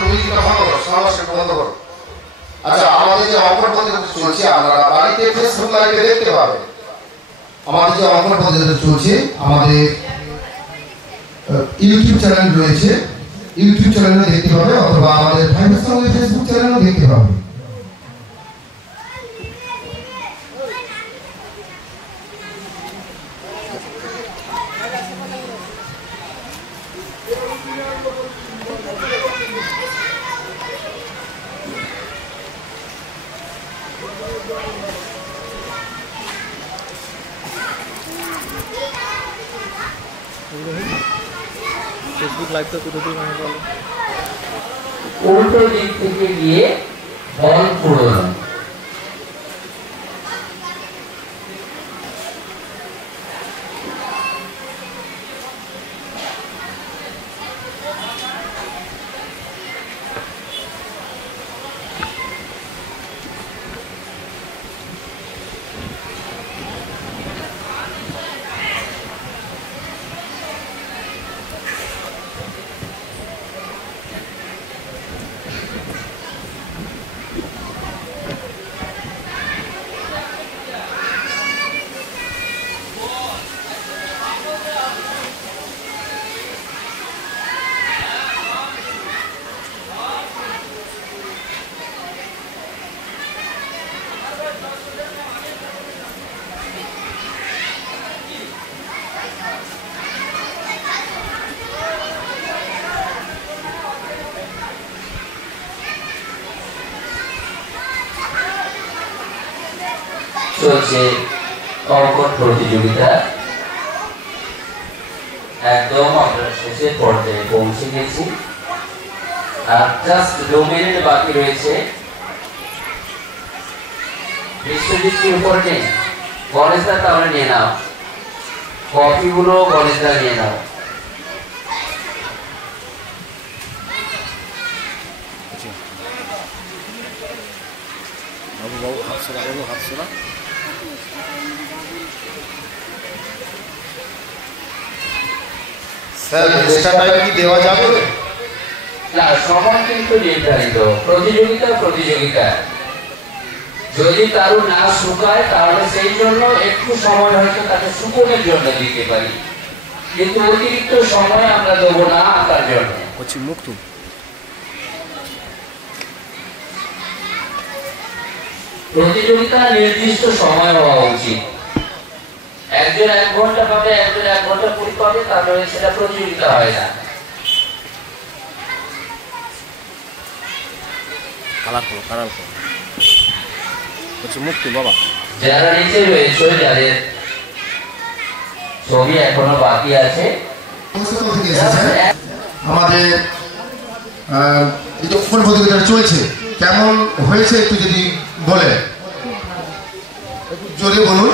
মিউজিকটা বন্ধ করো, সাউন্ড সিস্টেম বন্ধ করো। আচ্ছা, আমাদের যে অঙ্কন প্রতিযোগিতা চলছে আপনারা বাড়িতে ফেসবুক লাইভে দেখতে পাবেন। আমাদের যে অঙ্কন প্রতিযোগিতা চলছে, আমাদের ইউটিউব চ্যানেল রয়েছে, ইউটিউব চ্যানেলে দেখতে পাবে, অথবা আমাদের ভাইবের সঙ্গে ফেসবুক চ্যানেলেও দেখতে পাবে। ফেসবুক লাইভ তো পুরো দিন মানে বলো উল্টো দিক থেকে গিয়ে বল পড়ল। চলছে অঙ্কন প্রতিযোগিতা, একদম আমরা শেষের পর্যায়ে পৌঁছে গেছি। আর জাস্ট 2 মিনিট বাকি রয়েছে। বিশ্বজিৎর উপর নেই, গণেশদা তাহলে নিয়ে নাও, কপিগুলো গণেশদা নিয়ে নাও। স্যার এক্সট্রা টাইম কি দেওয়া যাবে? না, সময় কিন্তু নির্ধারিত। প্রতিযোগিতা যদি কারো না শুকায় তাহলে সেই জন্য একটু সময় হয়তো তাকে শুকোনোর জন্য দিতে পারি, কিন্তু অতিরিক্ত সময় আমরা দেবো না আঁকার জন্য। প্রতিযোগিতা নির্দিষ্ট সময় হওয়া উচিত। একজন 1 ঘন্টা পাবে, একজন 1 ঘন্টা 20 পাবে, তাহলে সেটা প্রতিযোগিতা হয় না। যারা নিচে রয়েছে, যাদের ছবি এখনো বাকি আছে, আমাদের এই যে অঙ্কন প্রতিযোগিতা চলছে কেমন হয়েছে একটু যদি বলে, জোরে বলুন।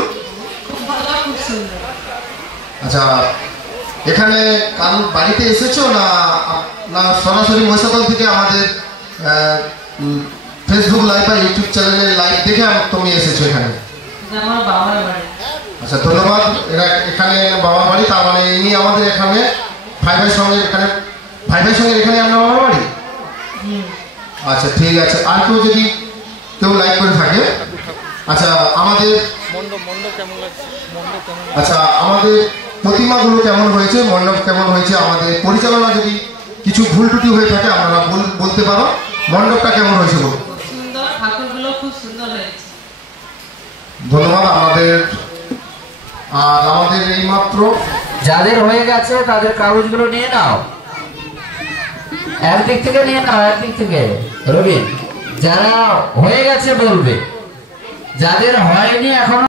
আচ্ছা, এখানে কারোর বাড়িতে এসেছো না না সরাসরি মহিষাদল থেকে আমাদের ফেসবুক লাইভ বা ইউটিউব চ্যানেলে লাইভ দেখে তুমি এসেছো এখানে? আচ্ছা, ধন্যবাদ। এখানে বাবার বাড়ি, তার মানে ইনি আমাদের এখানে ভাই ভাইয়ের সঙ্গে এখানে আপনার বাবার বাড়ি? আচ্ছা, ঠিক আছে। আর কেউ যদি কেউ লাইভ করে থাকে, আচ্ছা আমাদের আচ্ছা আমাদের প্রতিমাগুলো কেমন হয়েছে, মণ্ডপ কেমন হয়েছে, আমাদের পরিচালনা যদি কিছু ভুল ত্রুটি হয়ে থাকে আপনারা বলতে পারো। মণ্ডপটা কেমন হয়েছে বলুন। ধন্যবাদ আমাদের। আর আমাদের এই মাত্র যাদের হয়ে গেছে তাদের কাগজগুলো নিয়ে নাও, একদিক থেকে নিয়ে নাও, একদিক থেকে। রবি, যারা হয়ে গেছে বলবে, যাদের হয়নি এখনো